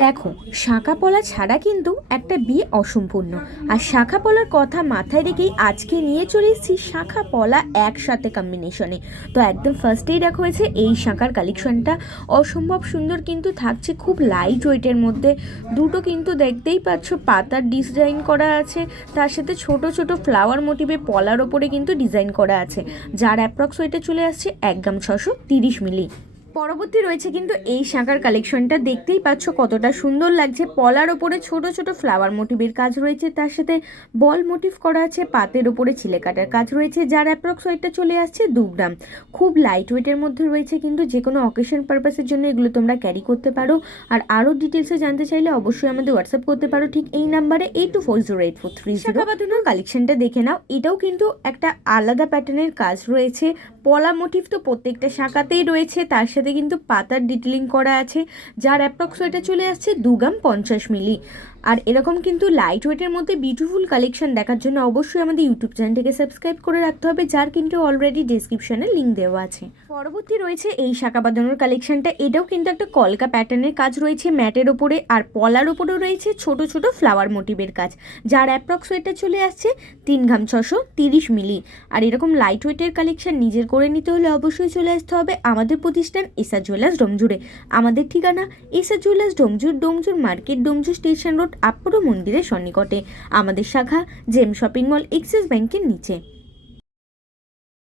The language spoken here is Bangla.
দেখো, শাঁখা পলা ছাড়া কিন্তু একটা বিয়ে অসম্পূর্ণ। আর শাঁখা পলার কথা মাথায় রেখেই আজকে নিয়ে চলে এসেছি শাঁখা পলা একসাথে কম্বিনেশনে। তো একদম ফার্স্টেই দেখা হয়েছে এই শাঁখার কালেকশনটা অসম্ভব সুন্দর, কিন্তু থাকছে খুব লাইট ওয়েটের মধ্যে। দুটো কিন্তু দেখতেই পাচ্ছ পাতার ডিজাইন করা আছে, তার সাথে ছোট ছোট ফ্লাওয়ার মোটিভে পলার ওপরে কিন্তু ডিজাইন করা আছে, যার অ্যাপ্রক্স ওয়েটে চলে আসছে 1 গ্রাম 630 মিলি। পরবর্তী রয়েছে কিন্তু এই শাঁখার কালেকশনটা, দেখতেই পাচ্ছ কতটা সুন্দর লাগছে। পলার ওপরে ছোট ছোট ফ্লাওয়ার মোটিভের কাজ রয়েছে, তার সাথে বল মোটিভ করা আছে, পাতের ওপরে ছিলে কাটার কাজ রয়েছে, যার অ্যাপ্রক্স ওয়েটটা চলে আসছে 2 গ্রাম। খুব লাইট ওয়েটের মধ্যে রয়েছে, কিন্তু যে কোনো অকেশন পারপাসের জন্য এগুলো তোমরা ক্যারি করতে পারো। আর আরও ডিটেলসে জানতে চাইলে অবশ্যই আমাদের হোয়াটসঅ্যাপ করতে পারো, ঠিক এই নাম্বারে 82408430। শাঁখা বাঁধানোর কালেকশনটা দেখে নাও। এটাও কিন্তু একটা আলাদা প্যাটার্নের কাজ রয়েছে। পলা মোটিভ তো প্রত্যেকটা শাঁখাতেই রয়েছে, তার সাথে কিন্তু পাতার ডিটেলিং করা আছে, যার অ্যাপ্রক্স ওয়েটে চলে আসছে 2 গ্রাম 50 মিলি। আর এরকম কিন্তু লাইট ওয়েটের মধ্যে বিউটিফুল কালেকশন দেখার জন্য অবশ্যই আমাদের ইউটিউব চ্যানেলটাকে সাবস্ক্রাইব করে রাখতে হবে, যার কিন্তু অলরেডি ডেসক্রিপশনে লিঙ্ক দেওয়া আছে। পরবর্তী রয়েছে এই শাঁখা বাঁধানোর কালেকশনটা। এটাও কিন্তু একটা কলকা প্যাটার্নের কাজ রয়েছে ম্যাটের ওপরে, আর পলার ওপরেও রয়েছে ছোট ছোট ফ্লাওয়ার মোটিভের কাজ, যার অ্যাপ্রক্স ওয়েটে চলে আসছে 3 গ্রাম 630 মিলি। আর এরকম লাইট ওয়েটের কালেকশন নিজের করে নিতে হলে অবশ্যই চলে আসতে হবে আমাদের প্রতিষ্ঠান এসআর জুয়েলার্স ডোমজুড়ে। আমাদের ঠিকানা SR jewellers Domjur market, Domjur station road, আপরো মন্দিরের সন্নিকটে। আমাদের শাখা জেম শপিং মল, এক্সিস ব্যাংকের নিচে।